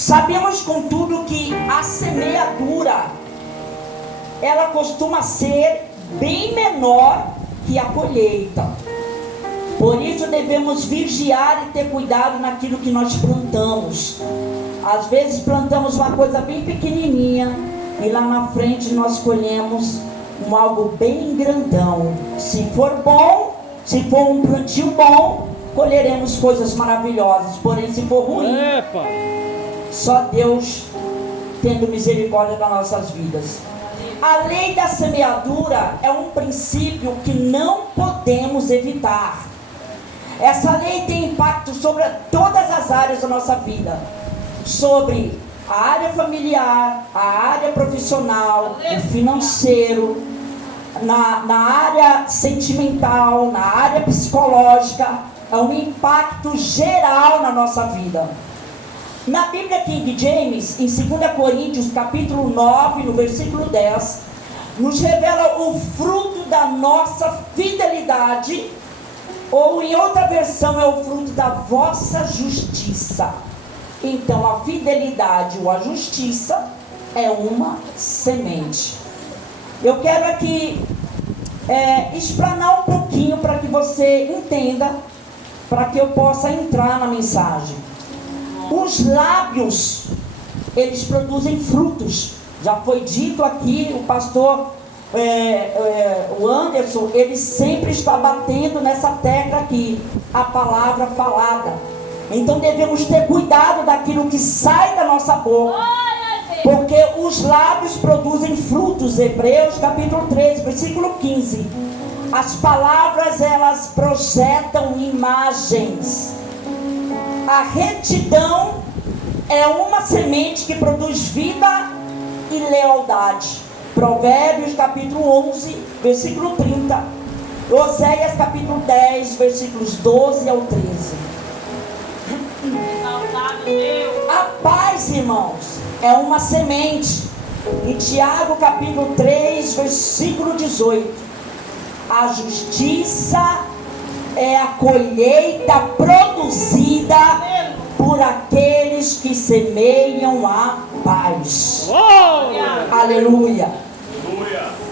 Sabemos, contudo, que a semeadura, ela costuma ser bem menor que a colheita. Por isso devemos vigiar e ter cuidado naquilo que nós plantamos. Às vezes plantamos uma coisa bem pequenininha e lá na frente nós colhemos algo bem grandão. Se for bom, se for um plantio bom, colheremos coisas maravilhosas. Porém, se for ruim, só Deus tendo misericórdia das nossas vidas. A lei da semeadura é um princípio que não podemos evitar. Essa lei tem impacto sobre todas as áreas da nossa vida. Sobre a área familiar, a área profissional, o financeiro, na área sentimental, na área psicológica. É um impacto geral na nossa vida. Na Bíblia King James, em 2 Coríntios, capítulo 9, no versículo 10, nos revela o fruto da nossa fidelidade, ou em outra versão, é o fruto da vossa justiça. Então, a fidelidade ou a justiça é uma semente. Eu quero aqui explanar um pouquinho para que você entenda, para que eu possa entrar na mensagem. Os lábios, eles produzem frutos. Já foi dito aqui, o pastor o Anderson, ele sempre está batendo nessa tecla aqui, a palavra falada. Então devemos ter cuidado daquilo que sai da nossa boca, porque os lábios produzem frutos. Hebreus capítulo 13, versículo 15. As palavras, elas projetam imagens. A retidão é uma semente que produz vida e lealdade. Provérbios capítulo 11, versículo 30. Oséias capítulo 10, versículos 12 ao 13. A paz, irmãos, é uma semente. Em Tiago capítulo 3, versículo 18. A justiça é a colheita produzida por aqueles que semeiam a paz. Oh! Aleluia!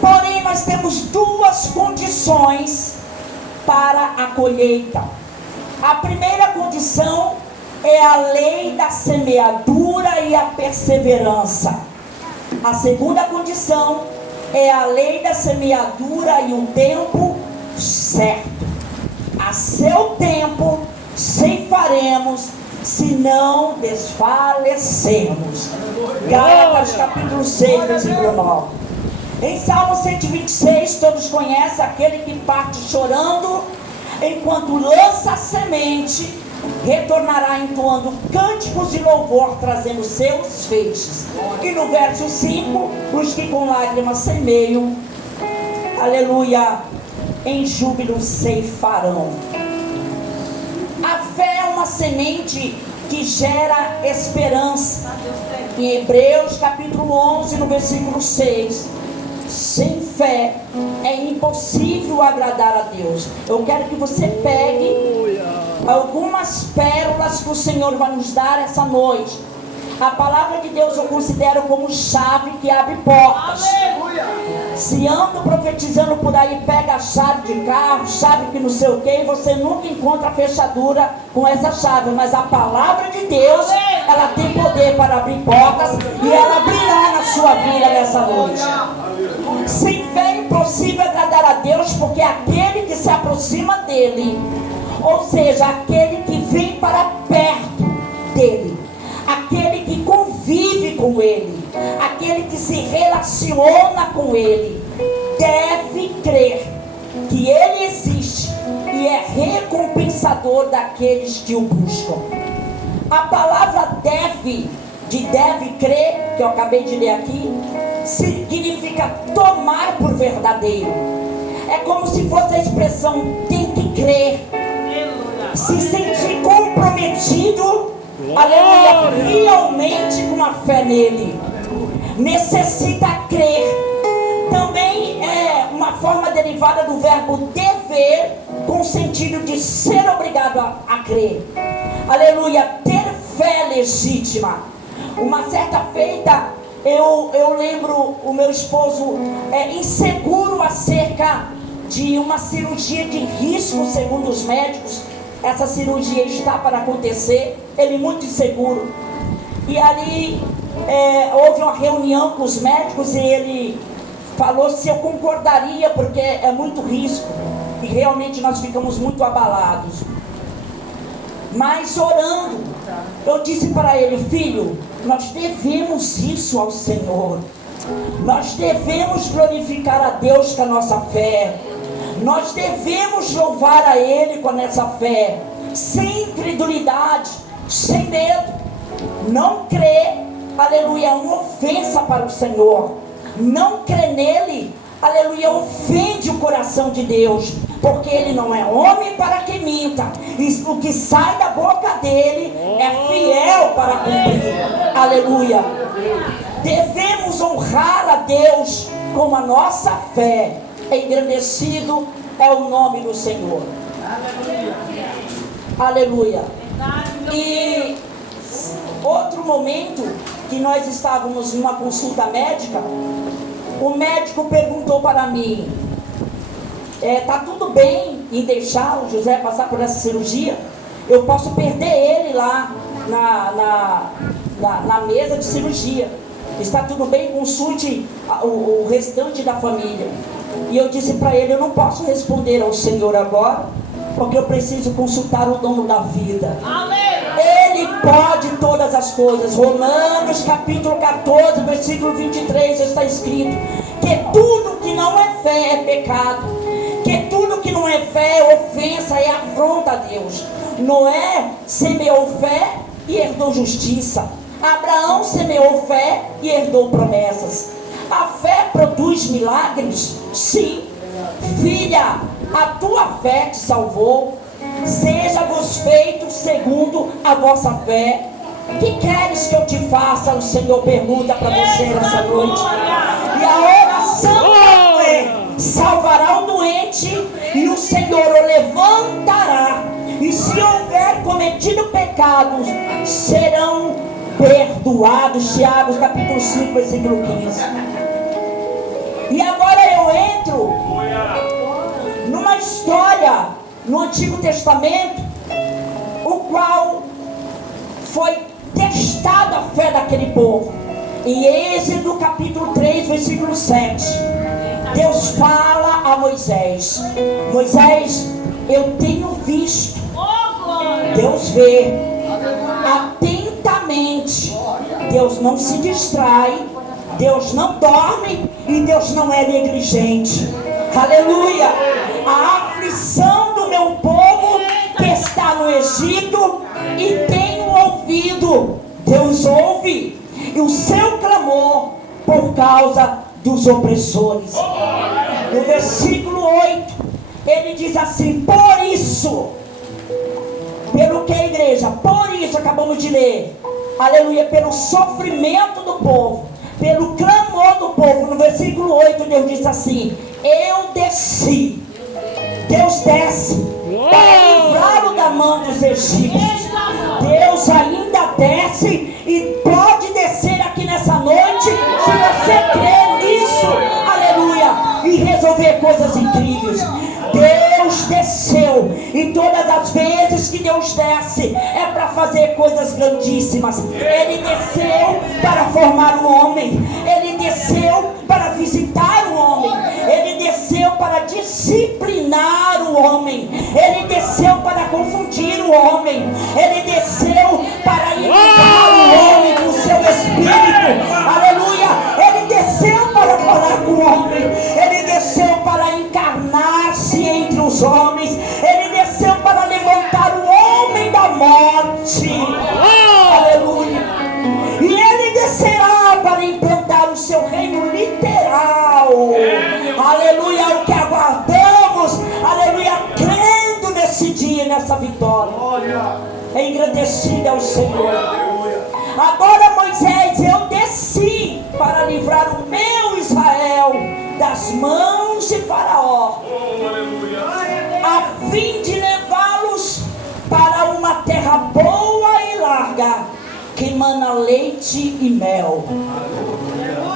Porém, nós temos duas condições para a colheita. A primeira condição é a lei da semeadura e a perseverança. A segunda condição é a lei da semeadura e o tempo certo. A seu tempo ceifaremos, se não desfalecermos. Gálatas capítulo 6, versículo 9. Em Salmo 126, todos conhecem aquele que parte chorando, enquanto lança a semente, retornará entoando cânticos de louvor, trazendo seus feixes. E no verso 5, os que com lágrimas semeiam, aleluia, em júbilo ceifarão. A fé é uma semente que gera esperança. Em Hebreus capítulo 11, no versículo 6, sem fé é impossível agradar a Deus. Eu quero que você pegue algumas pérolas que o Senhor vai nos dar essa noite. A palavra de Deus eu considero como chave que abre portas. Aleluia. Se ando profetizando por aí, pega a chave de carro, chave que não sei o que, e você nunca encontra a fechadura com essa chave. Mas a palavra de Deus, ela tem poder para abrir portas, e ela abrirá na sua vida nessa noite. Sem fé é impossível agradar a Deus, porque aquele que se aproxima dele, ou seja, aquele que vem para perto dele, aquele que convive com ele, aquele que se relaciona com ele, deve crer que ele existe e é recompensador daqueles que o buscam. A palavra deve, de deve crer, que eu acabei de ler aqui, significa tomar por verdadeiro. É como se fosse a expressão tem que crer, se sentir comprometido, aleluia, fielmente com a fé nele. Necessita crer. Também é uma forma derivada do verbo dever, com o sentido de ser obrigado a crer. Aleluia, ter fé legítima. Uma certa feita, eu lembro o meu esposo inseguro acerca de uma cirurgia de risco, segundo os médicos. Essa cirurgia está para acontecer, ele muito inseguro. E ali houve uma reunião com os médicos e ele falou se eu concordaria, porque é muito risco. E realmente nós ficamos muito abalados. Mas orando, eu disse para ele: filho, nós devemos isso ao Senhor. Nós devemos glorificar a Deus com a nossa fé. Nós devemos louvar a Ele com a nossa fé, sem incredulidade, sem medo. Não crer, aleluia, é uma ofensa para o Senhor. Não crer nele, aleluia, ofende o coração de Deus, porque ele não é homem para que minta, e o que sai da boca dele é fiel para cumprir. Aleluia. Devemos honrar a Deus com a nossa fé. Engrandecido é o nome do Senhor. Aleluia. E outro momento que nós estávamos numa consulta médica, o médico perguntou para mim: tá tudo bem em deixar o José passar por essa cirurgia? Eu posso perder ele lá na mesa de cirurgia. Está tudo bem? Consulte o restante da família. E eu disse para ele: eu não posso responder ao Senhor agora, porque eu preciso consultar o dono da vida. Ele pode todas as coisas. Romanos capítulo 14, versículo 23 está escrito que tudo que não é fé é pecado, que tudo que não é fé é ofensa, é afronta a Deus. Noé semeou fé e herdou justiça. Abraão semeou fé e herdou promessas. A fé produz milagres? Sim. Filha, a tua fé te salvou. Seja-vos feito segundo a vossa fé. Que queres que eu te faça? O Senhor pergunta para você nessa noite. E a oração da fé salvará o doente, e o Senhor o levantará. E se houver cometido pecados, serão perdoados. Tiago capítulo 5, versículo 15. E agora eu entro numa história no Antigo Testamento, o qual foi testada a fé daquele povo. Em Êxodo capítulo 3, versículo 7, Deus fala a Moisés: Moisés, eu tenho visto. Deus vê atentamente. Deus não se distrai, Deus não dorme e Deus não é negligente. Aleluia. A aflição do meu povo que está no Egito, e tenho ouvido. Deus ouve e o seu clamor por causa dos opressores. No versículo 8 ele diz assim: por isso, pelo que, a igreja? Por isso, acabamos de ler, aleluia, pelo sofrimento do povo, pelo clamor do povo. No versículo 8 Deus diz assim: eu desci. Deus desce para livrá-lo da mão dos egípcios. Deus ainda desce e pode descer aqui nessa noite, se você crer nisso, aleluia, e resolver coisas incríveis. Deus desceu, e todas as vezes que Deus desce é para fazer coisas grandíssimas. Ele desceu para formar o homem, ele desceu para visitar o homem, ele desceu para disciplinar o homem, ele desceu para confundir o homem, ele desceu para irritar o homem com o seu espírito, aleluia. Ele desceu para falar com o homem, ele desceu para encarnar-se entre os homens, ele desceu para levantar o homem da morte, aleluia. E ele descerá para implantar o seu reino literal, aleluia. O que aguardamos, aleluia, crendo nesse dia, nessa vitória. Engrandecido é o Senhor. Agora, Moisés, eu desci para livrar o meu Israel das mãos de Faraó, a fim de levá-los para uma terra boa e larga, que mana leite e mel.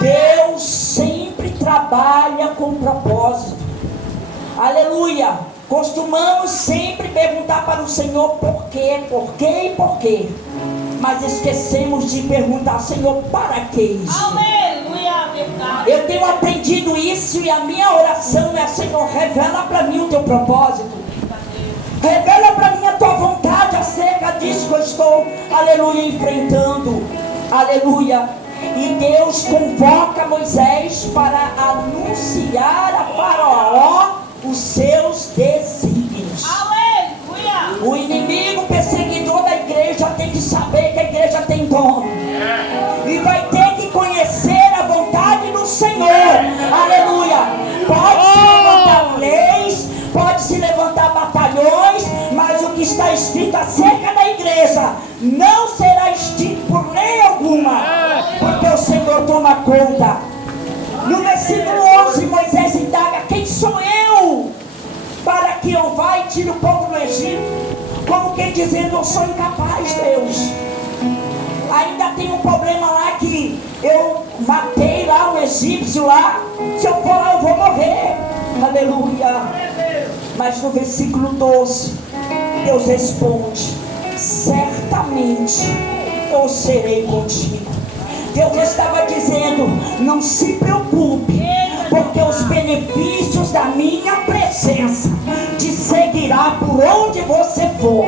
Deus sempre trabalha com propósito. Aleluia. Costumamos sempre perguntar para o Senhor por quê, por quê e por quê. Mas esquecemos de perguntar, Senhor, para que isso? Aleluia, verdade. Eu tenho aprendido isso e a minha oração é, Senhor, revela para mim o teu propósito. Revela para mim a tua vontade acerca disso que eu estou, aleluia, enfrentando. Aleluia. E Deus convoca Moisés para anunciar a Faraó os seus desígnios. Aleluia. O inimigo perseguidor da igreja tem que saber que a igreja tem dono. E vai ter que conhecer a vontade do Senhor. Aleluia. Pode se levantar leis, pode se levantar batalhões, mas o que está escrito acerca da igreja não será extinto por lei alguma, porque o Senhor toma conta. No versículo 11, Moisés indaga: quem sou eu para que eu vá e tire o povo do Egito? Como quem dizendo, eu sou incapaz, Deus. Ainda tem um problema lá que eu matei lá um egípcio lá. Se eu for lá eu vou morrer. Aleluia. Mas no versículo 12, Deus responde: certamente eu serei contigo. Deus estava dizendo: não se preocupe, porque os benefícios da minha presença te seguirá por onde você for.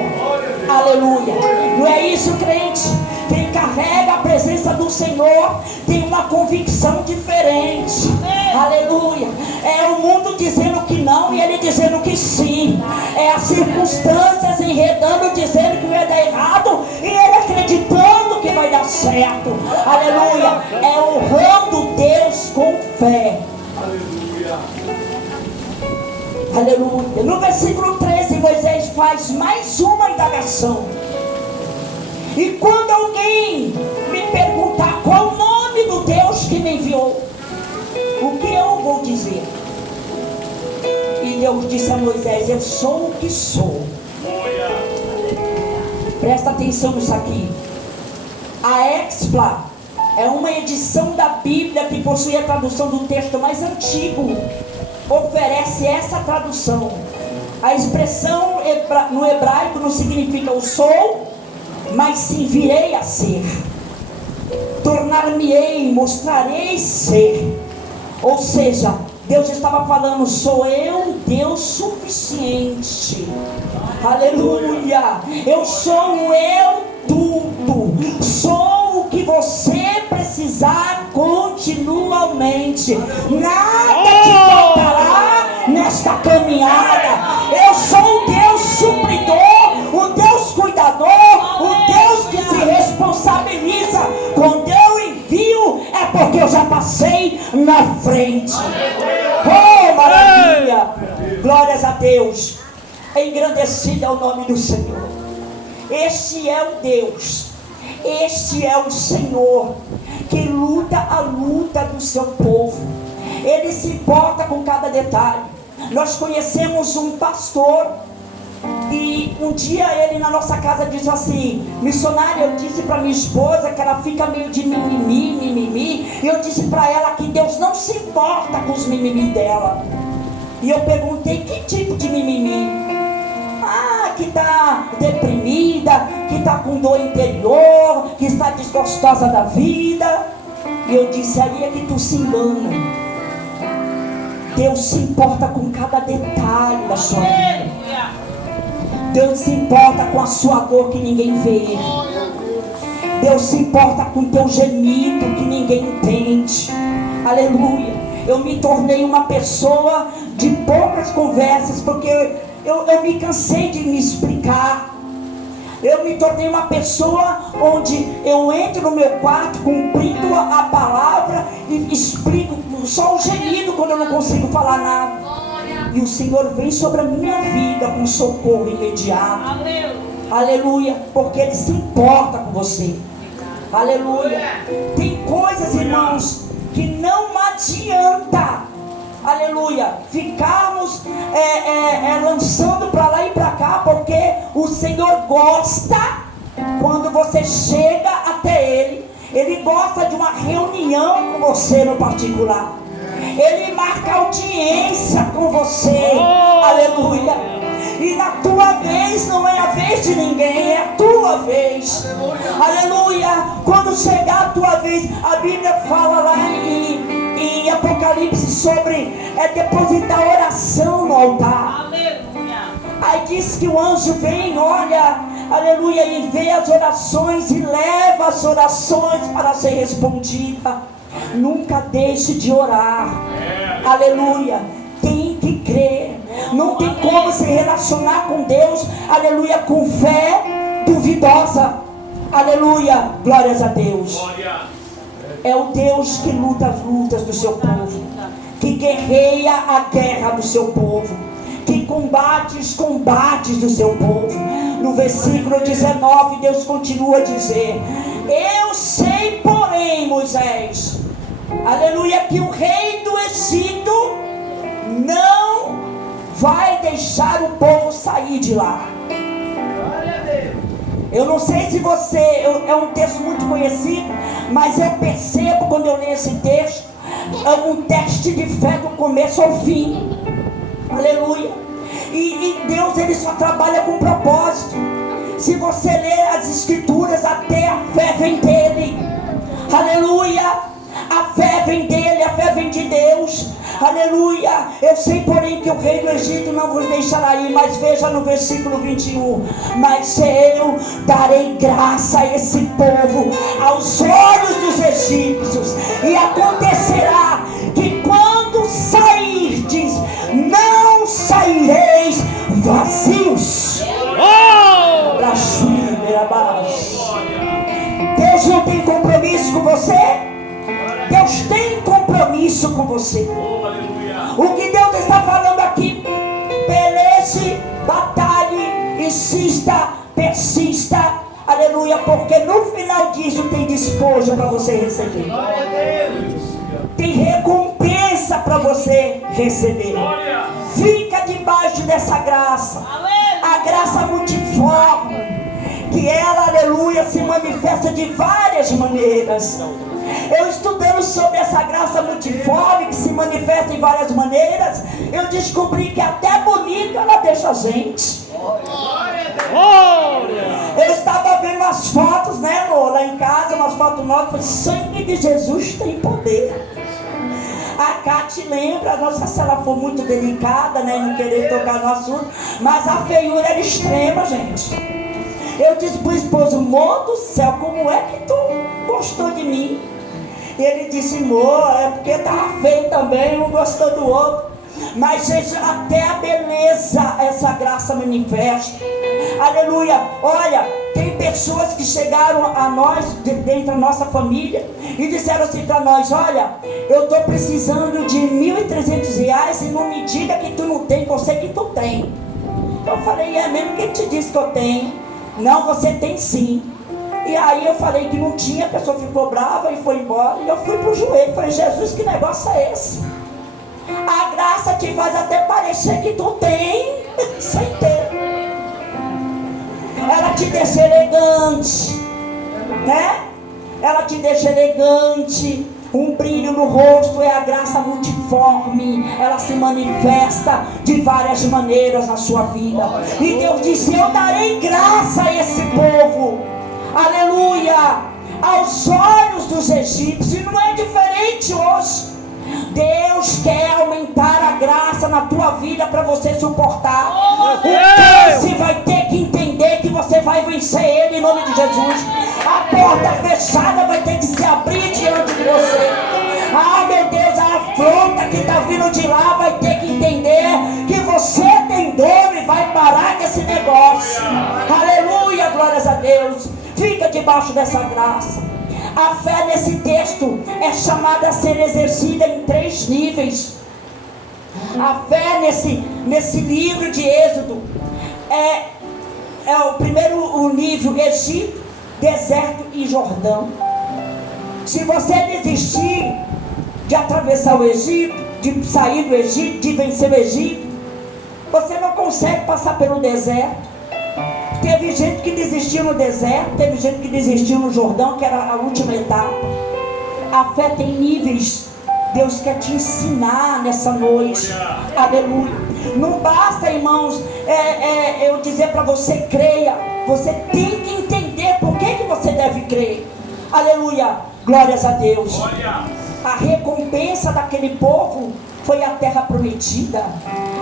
Aleluia. Não é isso, crente? Quem carrega a presença do Senhor tem uma convicção diferente. Aleluia. É o mundo dizendo que não e ele dizendo que sim. É as circunstâncias enredando, dizendo que vai dar errado e ele acreditando que vai dar certo. Aleluia. É honrando Deus com fé. Aleluia. No versículo 13, Moisés faz mais uma indagação. E quando alguém me perguntar qual o nome do Deus que me enviou, o que eu vou dizer? E Deus disse a Moisés: eu sou o que sou. Presta atenção nisso aqui. A Expla é uma edição da Bíblia que possui a tradução do texto mais antigo. Oferece essa tradução. A expressão no hebraico não significa eu sou, mas sim virei a ser. Tornar-me-ei, mostrarei ser. Ou seja, Deus estava falando: sou eu, Deus suficiente. Aleluia. Eu sou o eu tudo. Sou o que você precisar continuamente. Nada te faltará nesta caminhada. Eu sou o Deus supridor, o Deus cuidador, o Deus que se responsabiliza. Quando eu envio, é porque eu já passei na frente. Oh, maravilha! Glórias a Deus. Engrandecido é o nome do Senhor. Este é o Deus, este é o Senhor que luta a luta do seu povo. Ele se importa com cada detalhe. Nós conhecemos um pastor e um dia ele na nossa casa disse assim: missionária, eu disse para minha esposa que ela fica meio de mimimi, e eu disse para ela que Deus não se importa com os mimimi dela. E eu perguntei: que tipo de mimimi? Ah, que está deprimida, que está com dor interior, que está desgostosa da vida. E eu disse: aí é que tu se engana. Deus se importa com cada detalhe da sua vida. Deus se importa com a sua dor que ninguém vê. Deus se importa com o teu gemido que ninguém entende. Aleluia. Eu me tornei uma pessoa de poucas conversas, porque eu me cansei de me explicar. Eu me tornei uma pessoa onde eu entro no meu quarto cumprindo a palavra e explico só o gemido quando eu não consigo falar nada. E o Senhor vem sobre a minha vida com socorro imediato. Aleluia. Porque Ele se importa com você. Aleluia. Tem coisas, irmãos, que não adianta, aleluia, ficarmos lançando para lá e para cá, porque o Senhor gosta Quando você chega até Ele, Ele gosta de uma reunião com você no particular. Ele marca audiência com você. Aleluia. E na tua vez não é a vez de ninguém, é a tua vez. Aleluia. Quando chegar a tua vez, a Bíblia fala lá em Apocalipse sobre depositar oração no altar. Aleluia. Aí diz que o anjo vem, olha, aleluia, e vê as orações e leva as orações para ser respondida. Nunca deixe de orar. Aleluia. Tem que crer. Não tem como se relacionar com Deus, aleluia, com fé duvidosa. Aleluia. Glórias a Deus. É o Deus que luta as lutas do seu povo, que guerreia a guerra do seu povo, que combate os combates do seu povo. No versículo 19, Deus continua a dizer: eu sei, porém, Moisés, aleluia, que o rei do Egito não vai deixar o povo sair de lá. Eu não sei se você, é um texto muito conhecido, mas eu percebo quando eu leio esse texto, é um teste de fé do começo ao fim. Aleluia. E Deus, Ele só trabalha com propósito. Se você ler as escrituras, até a fé vem dele. Aleluia. A fé vem dele, a fé vem de Deus. Aleluia. Eu sei, porém, que o rei do Egito não vos deixará ir. Mas veja no versículo 21. Mas eu darei graça a esse povo aos olhos dos egípcios. E acontecerá que quando sairdes, não saireis vazios. Deus não tem compromisso com você? Deus tem compromisso com você. O que Deus está falando aqui: peleje, batalhe, insista, persista. Aleluia, porque no final disso tem despojo para você receber. Tem recompensa para você receber. Fica debaixo dessa graça. A graça multiforme, que ela, aleluia, se manifesta de várias maneiras. Eu estudando sobre essa graça multiforme, que se manifesta em várias maneiras, eu descobri que até bonita ela deixa a gente. Eu estava vendo as fotos, né, lá em casa, umas fotos novas. Falei: sangue de Jesus tem poder. A Cátia lembra, não sei se ela for muito delicada, né, não querer tocar no assunto, mas a feiura era extrema, gente. Eu disse pro esposo: amor do céu, como é que tu gostou de mim? E ele disse: amor, é porque estava feio também, um gostou do outro. Mas Jesus, até a beleza, essa graça manifesta. Aleluia. Olha, tem pessoas que chegaram a nós, dentro da nossa família, e disseram assim para nós: olha, eu estou precisando de R$1.300 e não me diga que tu não tem, que eu sei que tu tem. Eu falei: é mesmo? Quem te disse que eu tenho? Não, você tem sim. E aí eu falei que não tinha, a pessoa ficou brava e foi embora. E eu fui pro joelho, falei: Jesus, que negócio é esse? A graça te faz até parecer que tu tem, sem ter. Ela te deixa elegante, né? Ela te deixa elegante. Um brilho no rosto, é a graça multiforme. Ela se manifesta de várias maneiras na sua vida. E Deus disse: eu darei graça a esse povo. Aleluia. Aos olhos dos egípcios. E não é diferente hoje. Deus quer aumentar a graça na tua vida para você suportar. Você vai ter que entender que você vai vencer ele em nome de Jesus. A porta fechada vai ter que se abrir diante de você. Ah, meu Deus, a afronta que está vindo de lá vai ter que entender que você tem dor e vai parar com esse negócio. Aleluia, glórias a Deus. Fica debaixo dessa graça. A fé nesse texto é chamada a ser exercida em 3 níveis. A fé nesse livro de Êxodo é o primeiro nível: Egito, deserto e Jordão. Se você desistir de atravessar o Egito, de sair do Egito, de vencer o Egito, você não consegue passar pelo deserto. Porque Teve gente que desistiu no deserto, teve gente que desistiu no Jordão, que era a última etapa. A fé tem níveis. Deus quer te ensinar nessa noite. Aleluia. Não basta, irmãos, eu dizer para você creia. Você tem que entender por que você deve crer. Aleluia. Glórias a Deus. A recompensa daquele povo foi a terra prometida.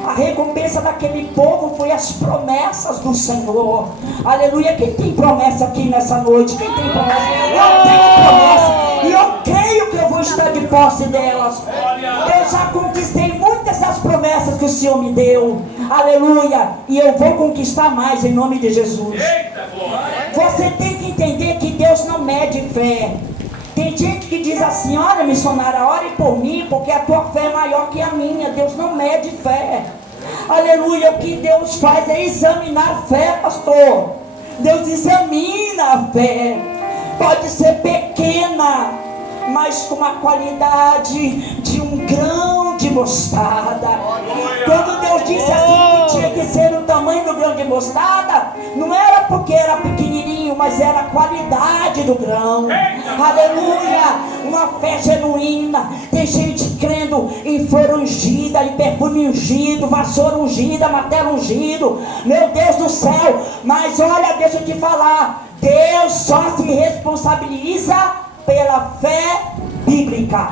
A recompensa daquele povo foi as promessas do Senhor. Aleluia. Quem tem promessa aqui nessa noite? Quem tem promessa? Eu tenho promessa. E eu creio que eu vou estar de posse delas. Eu já conquistei muitas das promessas que o Senhor me deu. Aleluia. E eu vou conquistar mais em nome de Jesus. Você tem que entender que Deus não mede fé. Tem gente que diz assim: olha, missionária, ore por mim, porque a tua fé é maior que a minha. Deus não mede fé. Aleluia. O que Deus faz é examinar a fé, pastor. Deus examina a fé. Pode ser pequena, mas com a qualidade de um grão de mostarda. Quando Deus disse assim que tinha que ser o tamanho do grão de mostarda, não era porque era pequenininho, mas era a qualidade do grão. Aleluia. Uma fé genuína. Tem gente crendo em flor ungida, em perfume ungido, vassoura ungida, matéria ungido. Meu Deus do céu. Mas olha, deixa eu te falar, Deus só se responsabiliza pela fé bíblica.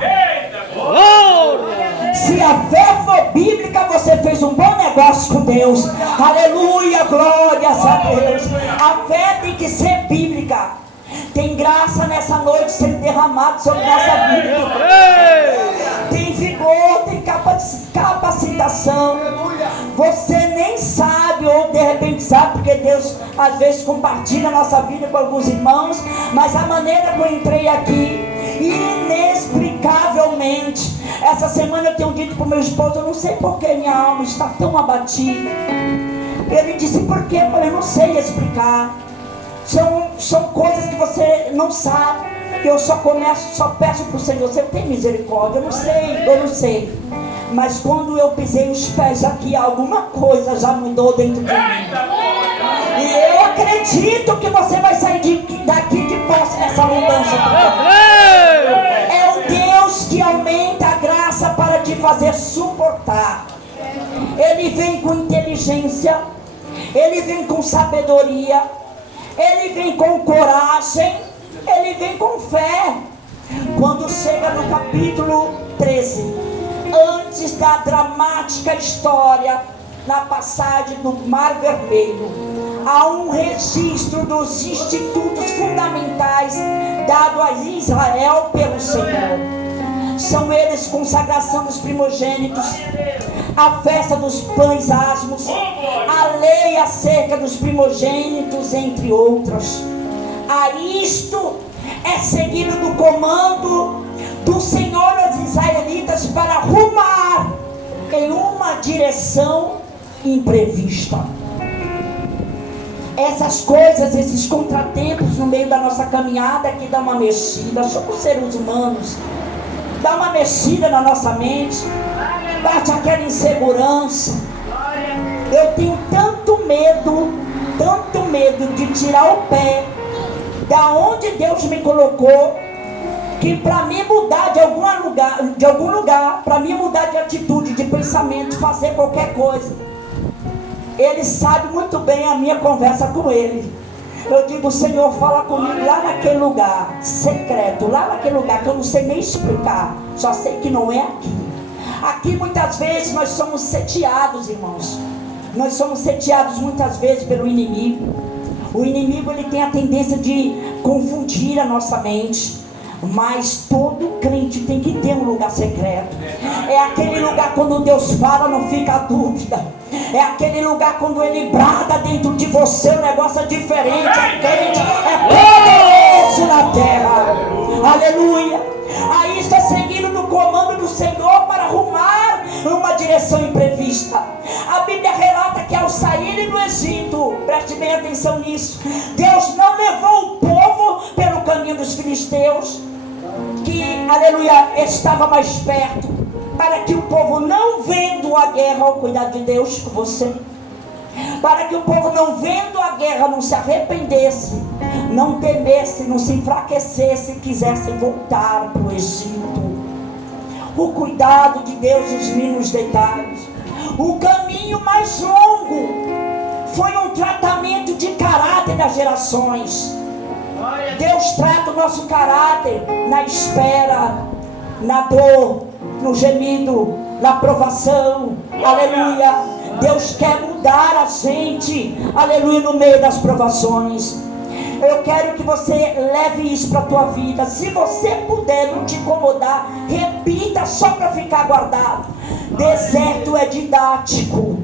Se a fé for bíblica, você fez um bom negócio com Deus. Aleluia, glórias a Deus. A fé tem que ser bíblica. Tem graça nessa noite sendo derramada sobre nossa vida. Tem vigor, tem capacitação. Você nem sabe, ou de repente sabe, porque Deus às vezes compartilha a nossa vida com alguns irmãos. Mas a maneira que eu entrei aqui, inexplicavelmente, essa semana eu tenho dito para o meu esposo: eu não sei porque minha alma está tão abatida. Ele disse: por quê? Eu falei: não sei explicar. São coisas que você não sabe. Eu só peço para o Senhor: você tem misericórdia? Eu não sei. Mas quando eu pisei os pés aqui, alguma coisa já mudou dentro de mim. E eu acredito que você vai sair daqui de posse dessa mudança. É o Deus que aumenta a graça para te fazer suportar. Ele vem com inteligência, Ele vem com sabedoria, Ele vem com coragem, Ele vem com fé. Quando chega no capítulo 13, antes da dramática história, na passagem do Mar Vermelho, há um registro dos institutos fundamentais dados a Israel pelo Senhor. São eles: consagração dos primogênitos, a festa dos pães asmos, a lei acerca dos primogênitos, entre outras. A isto é seguido do comando do Senhor aos israelitas para rumar em uma direção imprevista. Essas coisas, esses contratempos no meio da nossa caminhada que dá uma mexida. Somos seres humanos. Dá uma mexida na nossa mente, bate aquela insegurança. Eu tenho tanto medo de tirar o pé da onde Deus me colocou, que para mim mudar de algum lugar, para mim mudar de atitude, de pensamento, fazer qualquer coisa, Ele sabe muito bem a minha conversa com Ele. Eu digo: Senhor, fala comigo lá naquele lugar secreto, lá naquele lugar que eu não sei nem explicar, só sei que não é aqui. Aqui muitas vezes nós somos sitiados, irmãos. Nós somos sitiados muitas vezes pelo inimigo. O inimigo, ele tem a tendência de confundir a nossa mente. Mas todo crente tem que ter um lugar secreto. É aquele lugar quando Deus fala, não fica dúvida. É aquele lugar quando Ele brada dentro de você, o negócio é diferente, é quente, é poderoso na terra. Aleluia. Aí está seguindo no comando do Senhor para arrumar uma direção imprevista. A Bíblia relata que ao saírem do Egito, preste bem atenção nisso, Deus não levou o povo pelo caminho dos filisteus, que, aleluia, estava mais perto, para que o povo, não vendo a guerra, ao cuidado de Deus com você, para que o povo, não vendo a guerra, não se arrependesse, não temesse, não se enfraquecesse e quisessem voltar para o Egito. O cuidado de Deus, os mínimos detalhes. O caminho mais longo foi um tratamento de caráter das gerações. Deus trata o nosso caráter na espera, na dor, no gemido, na provação. Aleluia. Deus quer mudar a gente, aleluia, no meio das provações. Eu quero que você leve isso para a tua vida. Se você puder, não te incomodar, repita só para ficar guardado. Deserto é didático.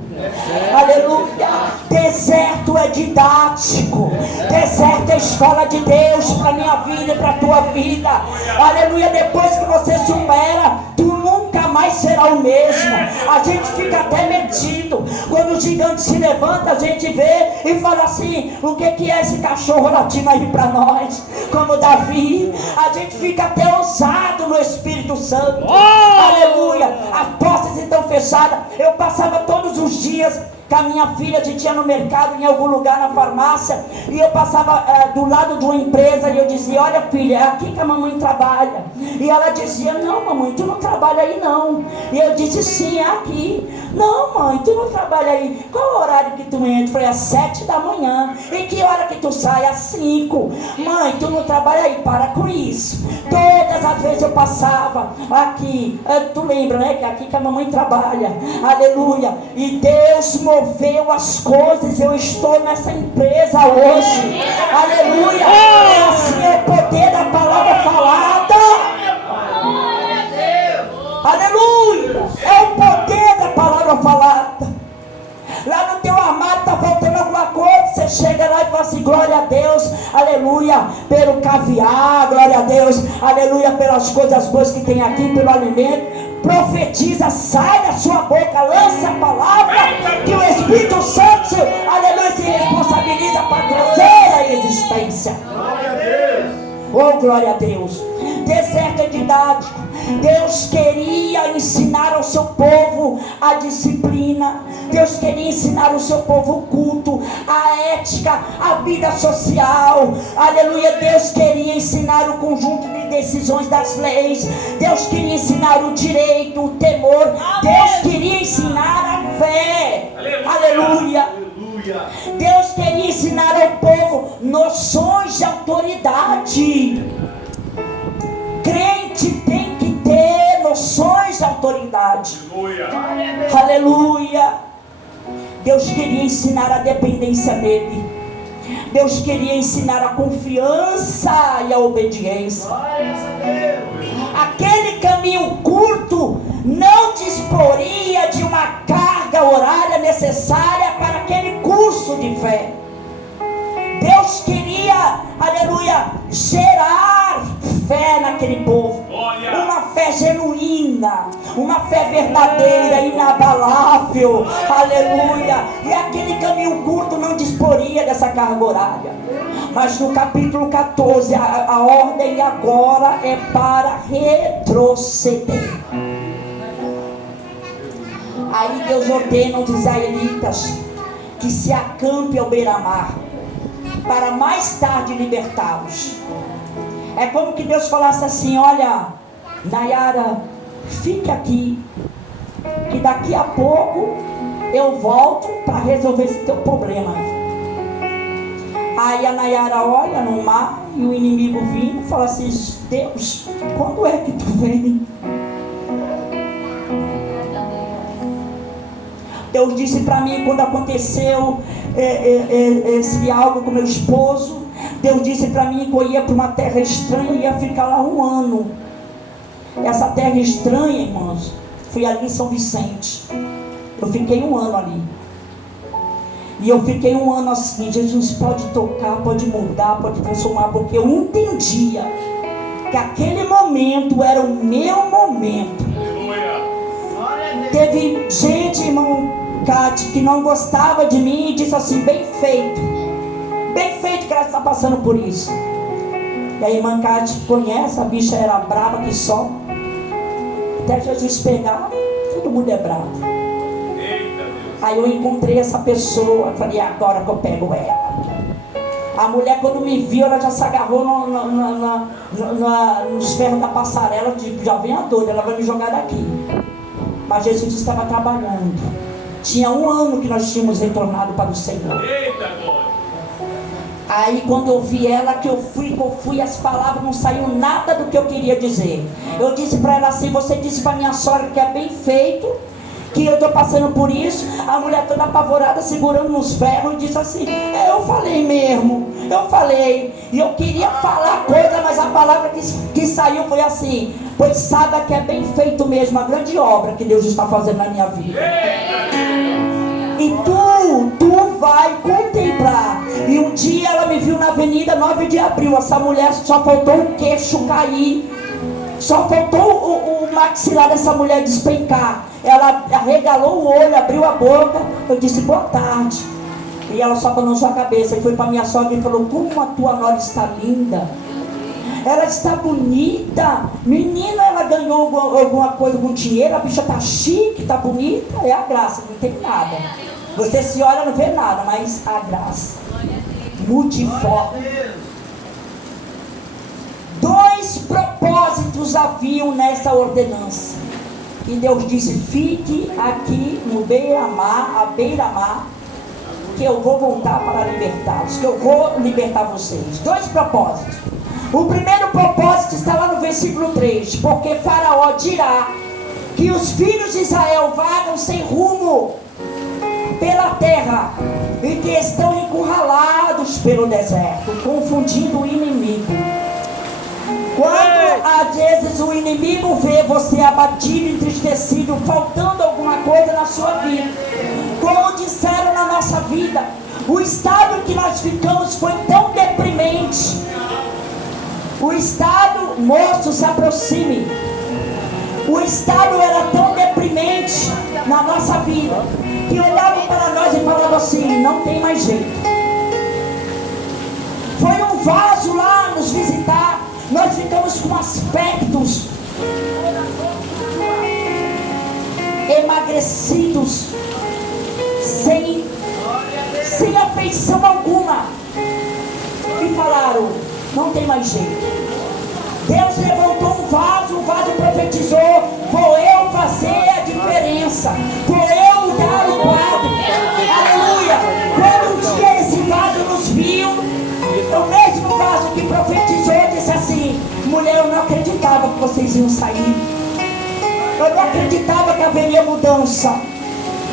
Aleluia. Deserto é didático. Deserto é escola de Deus para a minha vida e para a tua vida. Aleluia. Depois que você supera, tu nunca mais será o mesmo. A gente fica até metido. Quando o gigante se levanta, a gente vê e fala assim: o que é esse cachorro latindo aí para nós? Como Davi. A gente fica até ousado no Espírito Santo. Aleluia. As portas estão fechadas. Eu passava todos os dias com a minha filha, a gente ia no mercado, em algum lugar, na farmácia, e eu passava do lado de uma empresa, e eu dizia: olha filha, é aqui que a mamãe trabalha. E ela dizia: não mamãe, tu não trabalha aí não. E eu disse: sim, é aqui. Não mãe, tu não trabalha aí. Qual é o horário que tu entra? Eu falei: às 7 da manhã. E que hora que tu sai? Às 5. Mãe, tu não trabalha aí, para com isso. Todas as vezes eu passava aqui, tu lembra, né, que é aqui que a mamãe trabalha. Aleluia. E Deus moveu as coisas. Eu estou nessa empresa hoje. Aleluia. É assim, é o poder da palavra falada. Aleluia. É o poder da palavra falada. Lá no teu armário está faltando alguma coisa, você chega lá e fala assim: glória a Deus, aleluia, pelo caviar, glória a Deus, aleluia, pelas coisas boas que tem aqui, pelo alimento. Profetiza, sai da sua boca, lança a palavra, que o Espírito Santo, aleluia, se responsabiliza para trazer a existência. Glória a Deus. Oh, glória a Deus. Deserto é didático. Deus queria ensinar ao seu povo a disciplina. Deus queria ensinar ao seu povo o culto, a ética, a vida social. Aleluia. Deus queria ensinar o conjunto de decisões das leis. Deus queria ensinar o direito, o temor. Deus queria ensinar a fé. Aleluia. Deus queria ensinar ao povo noções de autoridade. Crente tem que ter noções de autoridade. Aleluia. Deus queria ensinar a dependência dele. Deus queria ensinar a confiança e a obediência. Aquele caminho curto não disporia de uma carga horária necessária para aquele curso de fé. Deus queria, aleluia, gerar fé naquele povo. Uma fé genuína, uma fé verdadeira, inabalável. Aleluia. E aquele caminho curto não disporia dessa carga horária. Mas no capítulo 14, a ordem agora é para retroceder. Aí Deus ordena aos israelitas que se acampem ao beira-mar, para mais tarde libertá-los. É como que Deus falasse assim: olha, Nayara, fique aqui, que daqui a pouco eu volto para resolver esse teu problema. Aí a Nayara olha no mar e o inimigo vindo e fala assim: Deus, quando é que tu vem? Deus disse para mim, quando aconteceu esse algo com meu esposo, Deus disse para mim que eu ia para uma terra estranha e ia ficar lá 1 ano. Essa terra estranha, irmãos, fui ali em São Vicente. Eu fiquei 1 ano ali. E eu fiquei 1 ano assim: Jesus pode tocar, pode mudar, pode transformar, porque eu entendia que aquele momento era o meu momento. Teve gente, irmão Cátia, que não gostava de mim e disse assim: bem feito que ela está passando por isso. E a irmã Cátia conhece, a bicha era brava que só. Até Jesus pegar, todo mundo é bravo. Aí eu encontrei essa pessoa, falei, agora que eu pego ela. A mulher, quando me viu, ela já se agarrou nos ferros da passarela, tipo, já vem a doida, ela vai me jogar daqui. Mas Jesus estava trabalhando. Tinha 1 ano que nós tínhamos retornado para o Senhor. Aí quando eu vi ela, que eu fui, as palavras não saiu nada do que eu queria dizer. Eu disse para ela assim, você disse para minha sogra que é bem feito, que eu estou passando por isso. A mulher toda apavorada, segurando nos ferros, e disse assim, eu falei mesmo, eu falei. E eu queria falar coisa, mas a palavra que saiu foi assim, pois saiba que é bem feito mesmo a grande obra que Deus está fazendo na minha vida. E tu vai contemplar. E um dia ela me viu na avenida 9 de abril. Essa mulher só faltou o queixo cair, só faltou o maxilar dessa mulher despencar. Ela arregalou o olho, abriu a boca. Eu disse, boa tarde. E ela só balançou a cabeça e foi para minha sogra e falou, como a tua nora está linda. Ela está bonita. Menina, ela ganhou alguma coisa com dinheiro. A bicha está chique, está bonita. É a graça, não tem nada. Você se olha, não vê nada, mas a graça. Multiforme. 2 propósitos haviam nessa ordenança. E Deus disse, fique aqui no beira-mar, à beira-mar, que eu vou voltar para libertá-los, que eu vou libertar vocês. 2 propósitos. O primeiro propósito está lá no versículo 3. Porque Faraó dirá que os filhos de Israel vagam sem rumo pela terra e que estão encurralados pelo deserto, confundindo o inimigo. Quando às vezes o inimigo vê você abatido, entristecido, faltando alguma coisa na sua vida, como disseram na nossa vida, o estado que nós ficamos foi tão deprimente. O estado, moço, se aproxime. O estado era tão deprimente na nossa vida, que olhavam para nós e falavam assim, não tem mais jeito. Foi um vaso lá nos visitar, nós ficamos com aspectos emagrecidos, sem afeição alguma, e falaram, não tem mais jeito. Deus levantou um vaso, o vaso profetizou, vou eu fazer a diferença, vou eu mudar o quadro. Aleluia. Quando um dia esse vaso nos viu, o mesmo vaso que profetizou disse assim, mulher, eu não acreditava que vocês iam sair, eu não acreditava que haveria mudança.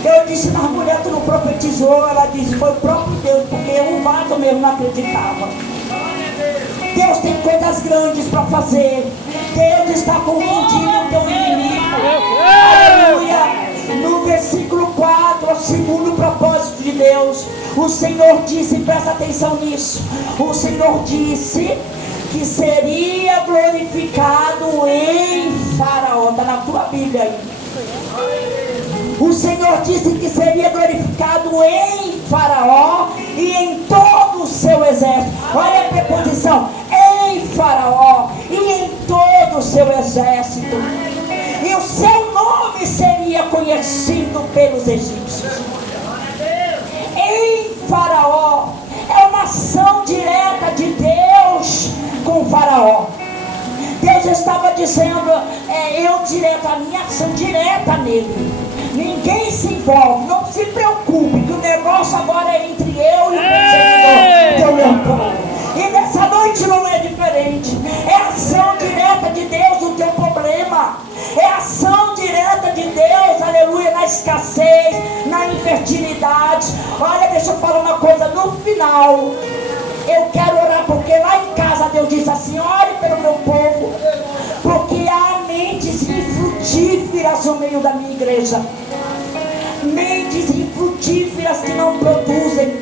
Eu disse, mas mulher, tu não profetizou? Ela disse, foi o próprio Deus, porque um vaso mesmo não acreditava. Deus tem coisas grandes para fazer. Deus está confundindo o teu inimigo. Aleluia. No versículo 4, o segundo propósito de Deus, o Senhor disse, presta atenção nisso, o Senhor disse que seria glorificado em Faraó. Está na tua Bíblia aí. O Senhor disse que seria glorificado em Faraó e em todo o seu exército. Olha a preposição, em Faraó e em todo o seu exército. E o seu nome seria conhecido pelos egípcios. Em Faraó é uma ação direta de Deus com Faraó. Deus estava dizendo, a minha ação direta nele. Ninguém se envolve, não se preocupe, que o negócio agora é entre eu e o teu povo. E nessa noite não é diferente. É a ação direta de Deus no teu problema. É a ação direta de Deus, aleluia, na escassez, na infertilidade. Olha, deixa eu falar uma coisa, no final eu quero orar, porque lá em casa Deus diz assim, ore pelo meu povo, porque há mentes infrutíferas no meio da minha igreja. Mentes infrutíferas que não produzem.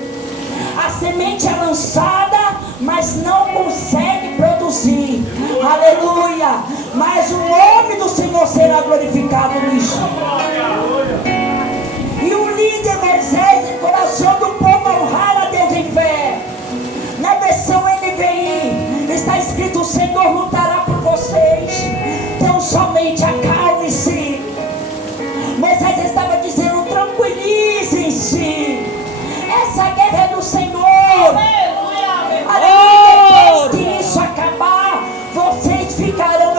A semente é lançada, mas não consegue produzir. Aleluia. Mas o nome do Senhor será glorificado nisso. E o líder Moisés encorajando o povo a honrar a Deus em fé. Na versão NVI está escrito, o Senhor lutará por vocês, então somente acalme-se. Moisés estava dizendo, tranquilize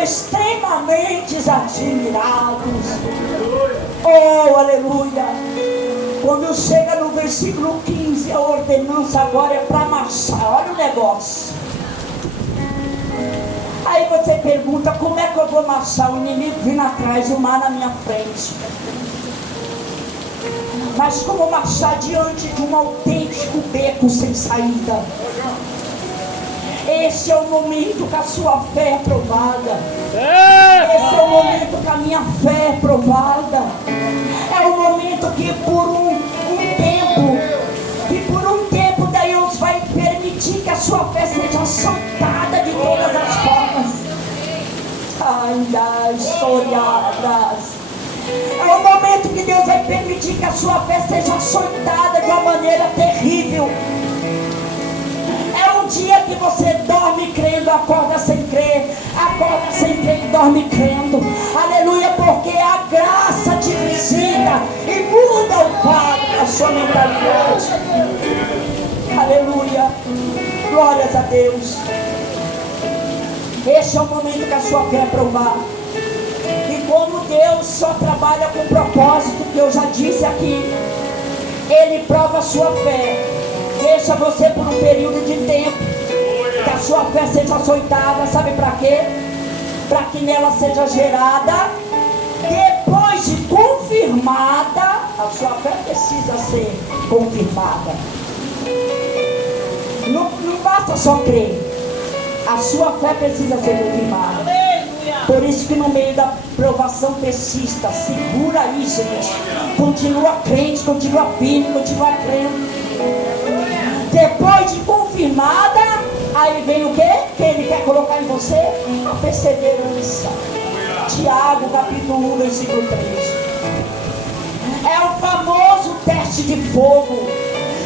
extremamente admirados. Oh, aleluia. Quando chega no versículo 15, a ordenança agora é para marchar. Olha o negócio. Aí você pergunta, como é que eu vou marchar? O inimigo vindo atrás, o mar na minha frente. Mas como marchar diante de um autêntico beco sem saída? Este é o momento que a sua fé é provada. Esse é o momento que a minha fé é provada. É o momento que por um tempo Deus vai permitir que a sua fé seja assaltada de todas as formas. Ai, historiadas. É o momento que Deus vai permitir que a sua fé seja açoitada de uma maneira terrível. É um dia que você dorme crendo, acorda sem crer, acorda sem crer e dorme crendo. Aleluia, porque a graça te visita e muda o quadro, a sua mentalidade. Aleluia, glórias a Deus. Este é o momento que a sua fé é provada. E como Deus só trabalha com propósito, que eu já disse aqui, Ele prova a sua fé. Deixa você por um período de tempo, que a sua fé seja açoitada, sabe para quê? Para que nela seja gerada, depois de confirmada, a sua fé precisa ser confirmada. Não basta só crer, a sua fé precisa ser confirmada. Por isso que no meio da provação persista, segura aí, gente, continua crente, continua firme, continua crendo. Depois de confirmada, aí vem o que Ele quer colocar em você? A perseverança. Tiago capítulo 1, versículo 3. É o famoso teste de fogo.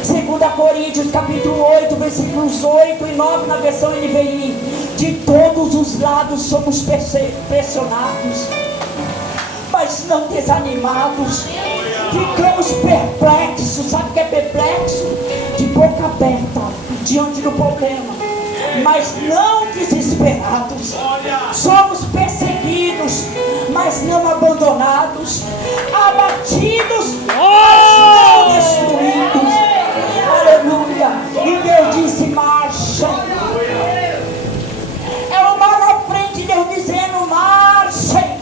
2 Coríntios capítulo 8, versículos 8 e 9, na versão NVI. De todos os lados somos pressionados, mas não desanimados. Ficamos perplexos. Sabe o que é perplexo? De boca aberta diante do problema, mas não desesperados. Somos perseguidos, mas não abandonados. Abatidos, mas não destruídos. Aleluia. E Deus disse: marcha. É o mar na frente, Deus dizendo: marchem.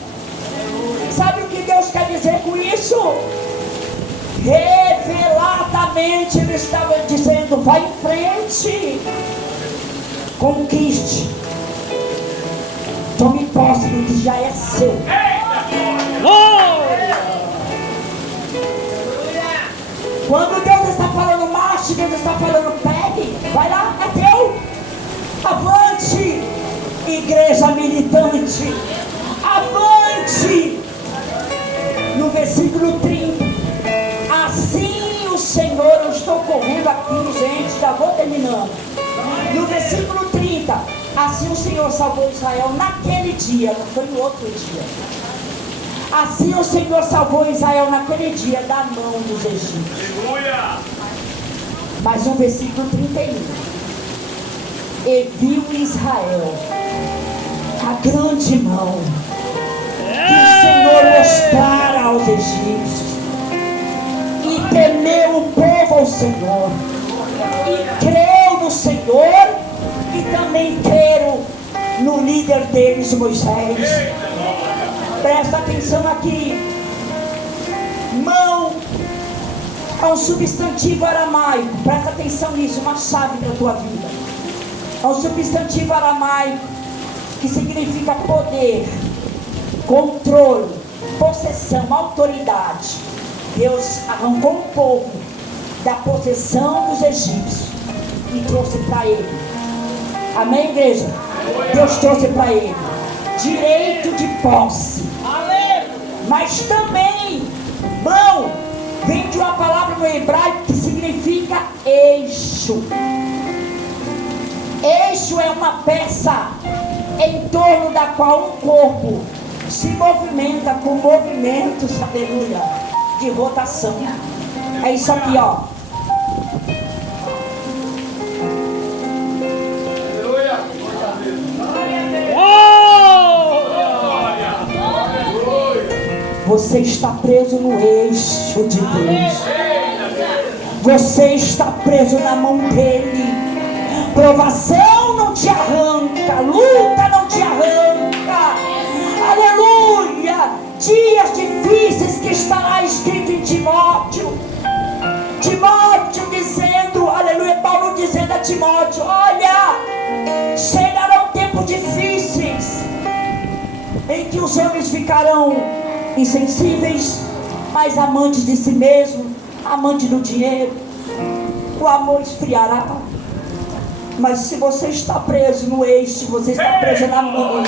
Sabe o que Deus quer dizer com isso? Reveladamente Ele estava dizendo: vai em frente, conquiste, tome posse do que já é seu. Quando Deus está falando marche, Deus está falando pegue, vai lá, é teu. Avante, igreja militante, avante. No versículo 30, assim o Senhor, eu estou correndo aqui, gente, já vou terminando. No versículo 30, assim o Senhor salvou Israel naquele dia, não foi no outro dia. Assim o Senhor salvou Israel naquele dia da mão dos egípcios. Aleluia! Mas no versículo 31, e viu Israel a grande mão que o Senhor mostrara aos egípcios, e temeu o povo ao Senhor, e creu no Senhor, e também creram no líder deles, Moisés. Presta atenção aqui. Mão é um substantivo aramaico. Presta atenção nisso, uma chave da tua vida. É um substantivo aramaico que significa poder, controle, possessão, autoridade. Deus arrancou o povo da possessão dos egípcios e trouxe para ele. Amém, igreja? Deus trouxe para ele direito de posse. Mas também mão vem de uma palavra no hebraico que significa eixo. Eixo é uma peça em torno da qual um corpo se movimenta com movimentos, aleluia, de rotação. É isso aqui, ó. Você está preso no eixo de Deus. Você está preso na mão dele. Provação não te arranca, luta não te arranca. Aleluia! Dias difíceis que está lá escrito em Timóteo. Timóteo dizendo, aleluia, Paulo dizendo a Timóteo: olha, chegarão tempos difíceis em que os homens ficarão insensíveis, mas amantes de si mesmo, amante do dinheiro, o amor esfriará. Mas se você está preso no eixo, você está preso na mão.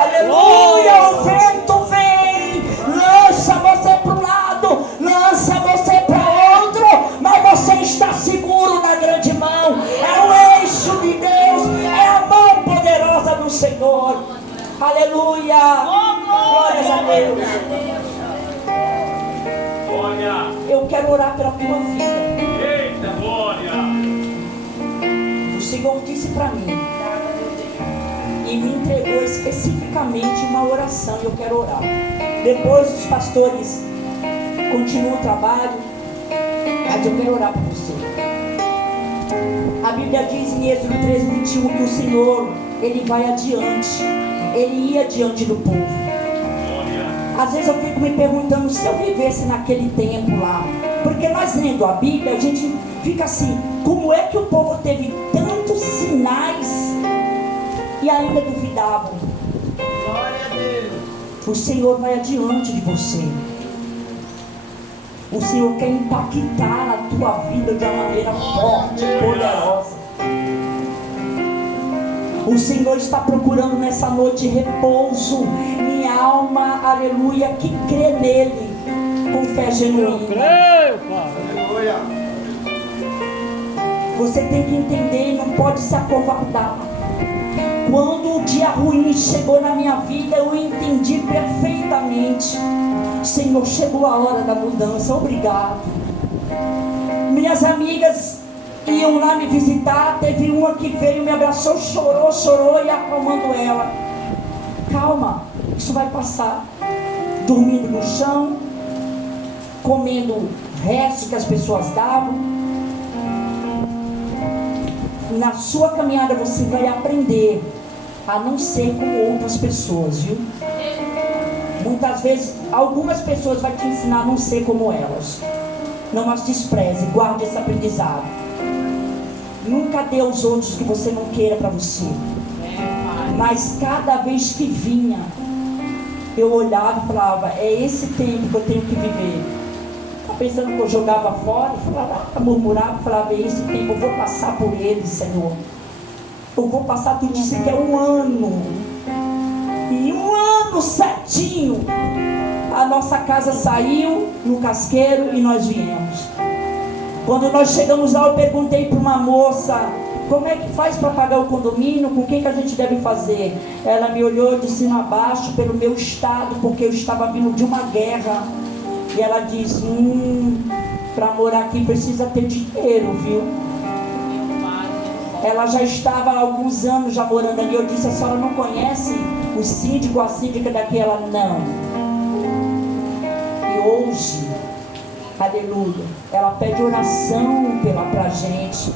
Aleluia, o vento vem, lança você para um lado, lança você para outro, mas você está seguro na grande mão. É o eixo de Deus, é a mão poderosa do Senhor. Aleluia, glórias a Deus. Eu quero orar pela tua vida. Eita, glória! O Senhor disse para mim e me entregou especificamente uma oração, e eu quero orar. Depois os pastores continuam o trabalho, mas eu quero orar por você. A Bíblia diz em Êxodo 13:21 que o Senhor, Ele vai adiante, Ele ia diante do povo. Às vezes eu fico me perguntando se eu vivesse naquele tempo lá, porque nós lendo a Bíblia, a gente fica assim: como é que o povo teve tantos sinais e ainda duvidavam? Glória a Deus! O Senhor vai adiante de você. O Senhor quer impactar a tua vida de uma maneira forte e poderosa. O Senhor está procurando nessa noite repouso. Minha alma, aleluia, que crê nele com fé genuína. Você tem que entender, não pode se acovardar. Quando o dia ruim chegou na minha vida, eu entendi perfeitamente: Senhor, chegou a hora da mudança, obrigado. Minhas amigas iam lá me visitar, teve uma que veio, me abraçou, chorou, e acalmando ela: calma, isso vai passar. Dormindo no chão, comendo o resto que as pessoas davam. Na sua caminhada você vai aprender a não ser como outras pessoas, viu? Muitas vezes, algumas pessoas vão te ensinar a não ser como elas. Não as despreze, guarde esse aprendizado. Nunca dê aos outros que você não queira para você. Mas cada vez que vinha, eu olhava e falava: é esse tempo que eu tenho que viver. Estava pensando que eu jogava fora, falava, murmurava, falava: é esse tempo, eu vou passar por ele, Senhor. Eu vou passar, tu disse que é um ano. E um ano certinho, a nossa casa saiu no casqueiro e nós viemos. Quando nós chegamos lá, eu perguntei para uma moça: como é que faz para pagar o condomínio? Com quem que a gente deve fazer? Ela me olhou de cima a baixo pelo meu estado, porque eu estava vindo de uma guerra. E ela disse: para morar aqui precisa ter dinheiro, viu? Ela já estava há alguns anos já morando ali. Eu disse: a senhora não conhece o síndico, a síndica daqui? Ela: não. E hoje, aleluia, ela pede oração pra gente.